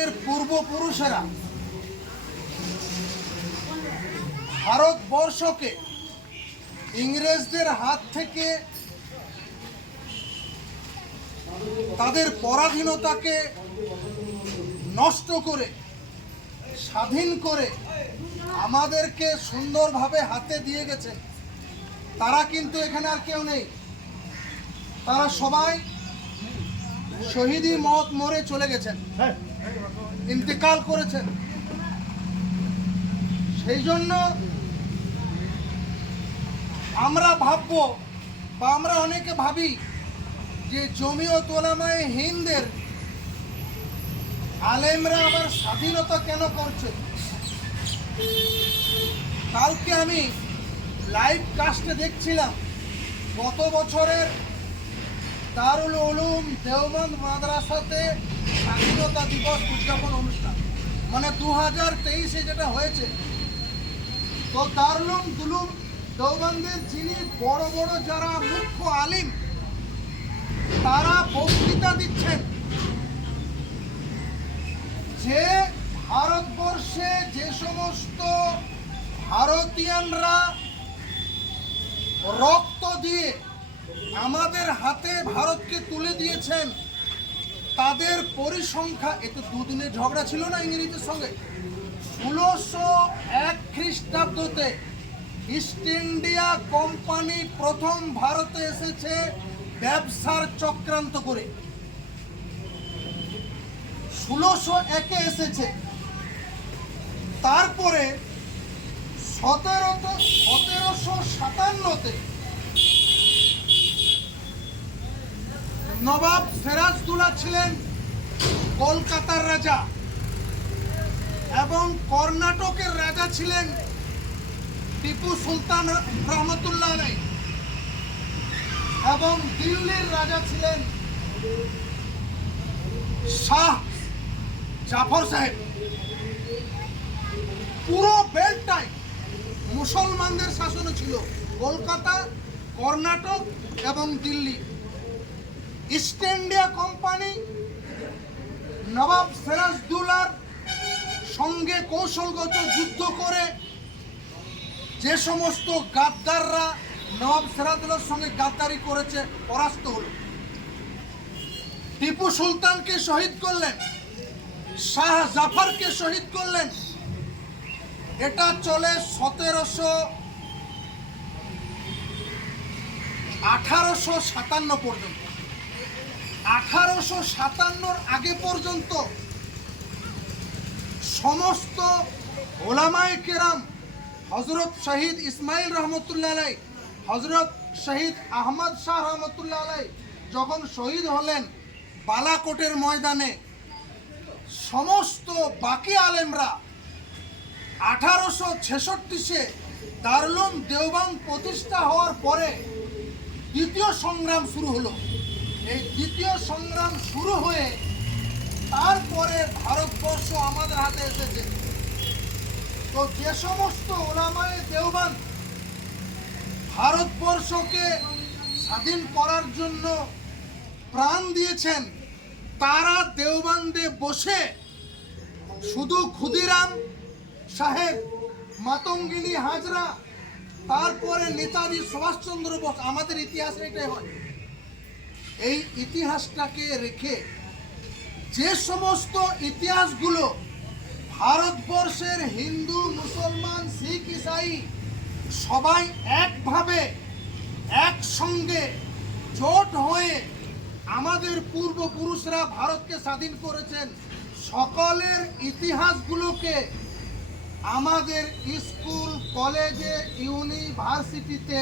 এর পূর্বপুরুষেরা ভারতবর্ষকে ইংরেজদের হাত থেকে তাদের পরাধীনতাকে নষ্ট করে, স্বাধীন করে আমাদেরকে সুন্দরভাবে হাতে দিয়ে গেছেন তারা কিন্তু এখানে আর কেউ নেই। তারা সবাই শহীদি মত মরে চলে গেছেন। ইন্তেকাল করেছেন। সেই জন্য আমরা ভাববো বা আমরা অনেকে ভাবি যে জমিও তোলামায় হিন্দের আলেমরা আবার স্বাধীনতা কেন করছে? কালকে আমি লাইভ কাস্টে দেখছিলাম, গত বছরের দারুল উলুম দেওবন্দ মাদ্রাসাতে স্বাধীনতা দিবস উদযাপন অনুষ্ঠান। মানে দু হাজার তেইশে যেটা হয়েছে, তো দারুলুম দুলুম দেওবন্দের যিনি বড় বড় যারা মুখ্য আলিম, তারা বক্তৃতা দিচ্ছেন যে ভারতবর্ষে যে সমস্ত ভারতীয়ানরা রক্ত দিয়ে আমাদের হাতে ভারতকে তুলে দিয়েছেন। তাদের পরিসংখ্যা, এ তো দুদিনে ঝগড়া ছিল না ইংরেজের সঙ্গে। ষোলোশো এক খ্রিস্টাব্দতে ইস্ট ইন্ডিয়া কোম্পানি প্রথম ভারতে এসেছে ব্যবসার চক্রান্ত করে। ষোলোশো একে এসেছে। তারপরে সতেরোতে, সতেরোশো সাতান্নতে নবাব ফেরাজদুল্লা ছিলেন কলকাতার রাজা এবং কর্ণাটকের রাজা ছিলেন টিপু সুলতান রহমতুল্লাহ আলাই এবং দিল্লির রাজা ছিলেন শাহ জাফর সাহেব। পুরো বেল্টটাই মুসলমানদের শাসনে ছিল, কলকাতা, কর্ণাটক এবং দিল্লি। ইস্ট ইন্ডিয়া কোম্পানি নবাব সিরাজদুলার সঙ্গে কৌশলগত যুদ্ধ করে যে সমস্ত গাদ্দাররা নবাব সিরাজদুল্লার সঙ্গে গাদ্দারি করেছে, পরাস্ত হলো। টিপু সুলতানকে শহীদ করলেন, শাহ জাফরকে শহীদ করলেন। এটা চলে সতেরোশো আঠারোশো সাতান্ন পর্যন্ত। আঠারোশো সাতান্নর আগে পর্যন্ত সমস্ত ওলামায় কেরাম হজরত শহীদ ইসমাইল রহমতুল্লাহ আলাই হজরত শহীদ আহমদ শাহ রহমতুল্লাহ আলাই যখন শহীদ হলেন বালাকোটের ময়দানে, সমস্ত বাকি আলেমরা আঠারোশো ছেষট্টিশে দারুলুম দেওবাং প্রতিষ্ঠা হওয়ার পরে দ্বিতীয় সংগ্রাম শুরু হলো। এই দ্বিতীয় সংগ্রাম শুরু হয়ে তারপরে ভারতবর্ষ আমাদের হাতে এসেছে। তো যে সমস্ত ওলামায়ে দেওবান ভারতবর্ষকে স্বাধীন করার জন্য প্রাণ দিয়েছেন, তারা দেওবান্দে বসে শুধু ক্ষুদিরাম সাহেব, মাতঙ্গিনী হাজরা, তারপরে নেতাজি সুভাষচন্দ্র বোস, আমাদের ইতিহাস এটাই হয়। এই ইতিহাসটাকে রেখে যে সমস্ত ইতিহাসগুলো ভারতবর্ষের হিন্দু, মুসলমান, শিখ, ইসাই সবাই একভাবে, একসঙ্গে জোট হয়ে আমাদের পূর্বপুরুষরা ভারতকে স্বাধীন করেছেন। সকলের ইতিহাসগুলোকে আমাদের স্কুল, কলেজে, ইউনিভার্সিটিতে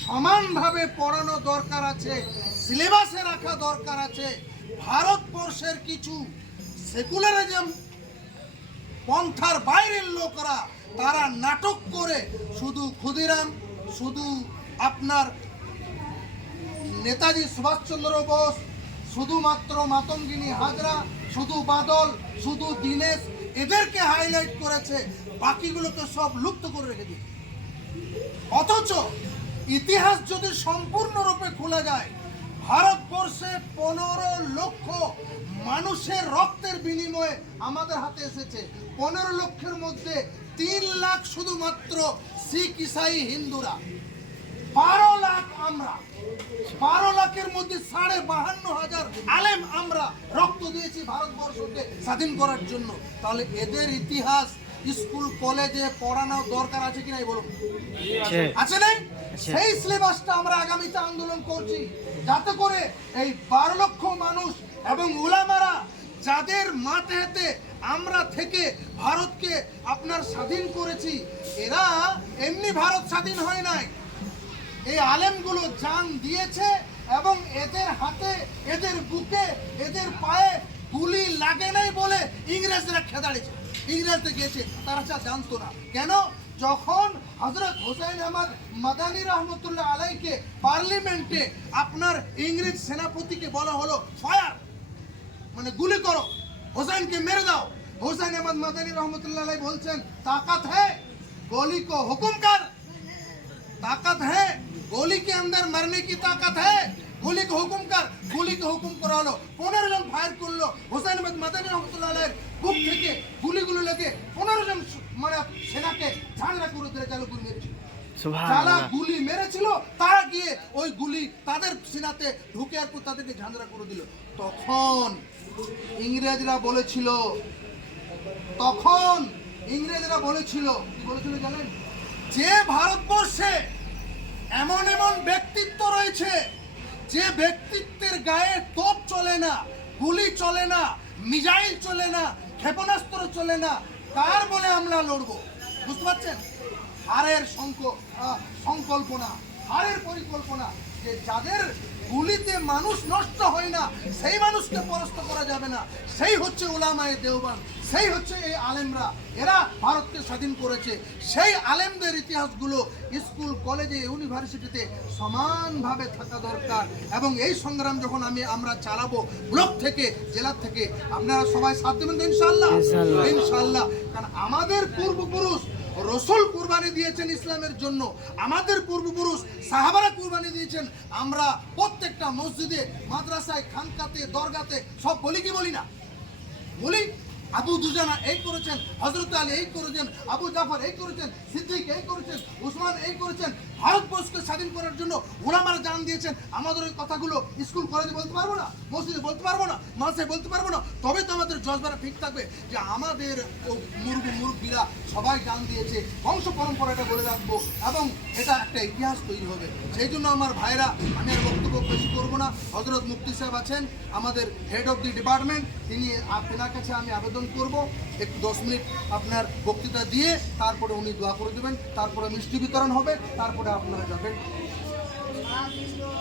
সমানভাবে পড়ানো দরকার আছে, সিলেবাসে রাখা দরকার আছে, ভারতবর্ষের কিছু সেকুলারিজম পন্থার বাইরের লোকরা তারা নাটক করে, শুধু ক্ষুদিরাম, শুধু আপনার নেতাজি সুভাষচন্দ্র বোস, শুধুমাত্র মাতঙ্গিনী হাজরা, শুধু বাদল, শুধু দীনেশ, এদেরকে হাইলাইট করেছে, বাকিগুলোকে সব লুপ্ত করে রেখে দিয়ে অথচ ইতিহাস যদি সম্পূর্ণরূপে খুলে যায় ভারতবর্ষে পনেরো লক্ষ মানুষের রক্তের বিনিময়ে আমাদের হাতে এসেছে। পনেরো লক্ষের মধ্যে তিন লাখ শুধুমাত্র শিখ ইসাই হিন্দুরা। বারো লাখ আমরা। বারো লাখের মধ্যে সাড়ে বাহান্ন হাজার আলেম আমরা রক্ত দিয়েছি ভারতবর্ষকে স্বাধীন করার জন্য। তাহলে এদের ইতিহাস স্কুল কলেজে পড়ানো দরকার আছে কি নাই বলুন? আছে নাই? সেই সিলেবাসটা আমরা আগামীতে আন্দোলন করছি। যাতে করে এই বারো লক্ষ মানুষ এবং উলামারা যাদের মাথাতে আমরা থেকে ভারতকে আপনার স্বাধীন করেছি, এরা এমনি ভারত স্বাধীন হয় নাই। এই আলেমগুলো জান দিয়েছে এবং এদের হাতে, এদের বুকে, এদের পায়ে গুলি লাগে নাই বলে ইংরেজরা খেদাড়েছে। ইংরেজদের গেছে, তারা চা জানতো না। কেন? যখন হজরত হোসেন আহমদ মাদানী রহমতুল্লাহ আলাইকে পার্লিমেন্টে আপনার ইংরেজ সেনাপতিকে বলা হলো ফায়ার মানে গুলি করো হোসেনকে মেরে দাও হোসেন আহমদ মাদানী রহমতুল্লাহ আলাই বলছেন তাকাত হ্যাঁ गोली को हुक्म कर ताकत है गोली के अंदर मरने की ताकत है গুলি কে হুকুম কর গুলি কে হুকুম করা হলো পনেরো জন ফায়ার করলো হোসেন আহমেদ মাদানী রহমতুল্লাহ আলাইয়ের বুক থেকে গুলিগুলো লেগে পনেরো জন মানে সেনাকে ঝাঁঝরা করে দিলে চালু গুলি মেরেছিল। যারা গুলি মেরেছিল তারা গিয়ে ওই গুলি তাদের সিনাতে ঢুকে আর করে তাদেরকে ঝাঁঝরা করে দিল। তখন ইংরেজরা বলেছিল তখন ইংরেজরা বলেছিল কি বলেছিল জানেন? যে ভারতবর্ষে এমন এমন ব্যক্তিত্ব রয়েছে যে ব্যক্তিত্বের গায়ে তোপ চলে না গুলি চলে না মিজাইল চলে না ক্ষেপণাস্ত্র চলে না তার বলে আমরা লড়বো। বুঝতে পারছেন? হারের সংকল্পনা হারের পরিকল্পনা যে যাদের গুলিতে মানুষ নষ্ট হয় না সেই মানুষকে পরাস্ত করা যাবে না। সেই হচ্ছে ওলামায়ে দেওবান সেই হচ্ছে এই আলেমরা। এরা ভারতকে স্বাধীন করেছে। সেই আলেমদের ইতিহাসগুলো স্কুল কলেজে ইউনিভার্সিটিতে সমানভাবে থাকা দরকার। এবং এই সংগ্রাম যখন আমি আমরা চালাবো ব্লক থেকে জেলা থেকে আপনারা সবাই সাথ দেবেন তো ইনশাল্লাহ। ইনশাল্লাহ। কারণ আমাদের পূর্বপুরুষ রসুল কুরবানি দিয়েছেন ইসলামের জন্য। আমাদের পূর্বপুরুষ সাহাবারা কুরবানি দিয়েছেন। আমরা প্রত্যেকটা মসজিদে, মাদ্রাসায়, খানকাতে, দরগাতে সব বলি কি বলি না? বলি? আবু দুজানা এই করেছেন হজরত আলী এই করেছেন, আবু জাফর এই করেছেন, সিদ্দিক এই করেছেন, উসমান এই করেছেন। ভারতবর্ষকে স্বাধীন করার জন্য ওলামারা জান দিয়েছেন, আমাদের ওই কথাগুলো স্কুল, কলেজে বলতে পারব না, মসজিদে বলতে পারব না মাসে বলতে পারব না। তবে তো আমাদের জজবারা ঠিক থাকবে যে আমাদের মুরগি মুরব্বীরা সবাই জান দিয়েছে, বংশ পরম্পরাটা বলে রাখব এবং এটা একটা ইতিহাস তৈরি হবে। সেই জন্য আমার ভাইরা, আমি বক্তব্য হজরত মুফতি সাহেব আছেন, আমাদের হেড অফ দি ডিপার্টমেন্ট তিনি আপনার কাছে আমি আবেদন করব। একটু দশ মিনিট আপনার বক্তৃতা দিয়ে তারপরে উনি দোয়া করে দেবেন, তারপরে মিষ্টি বিতরণ হবে, তারপরে আপনারা যাবেন।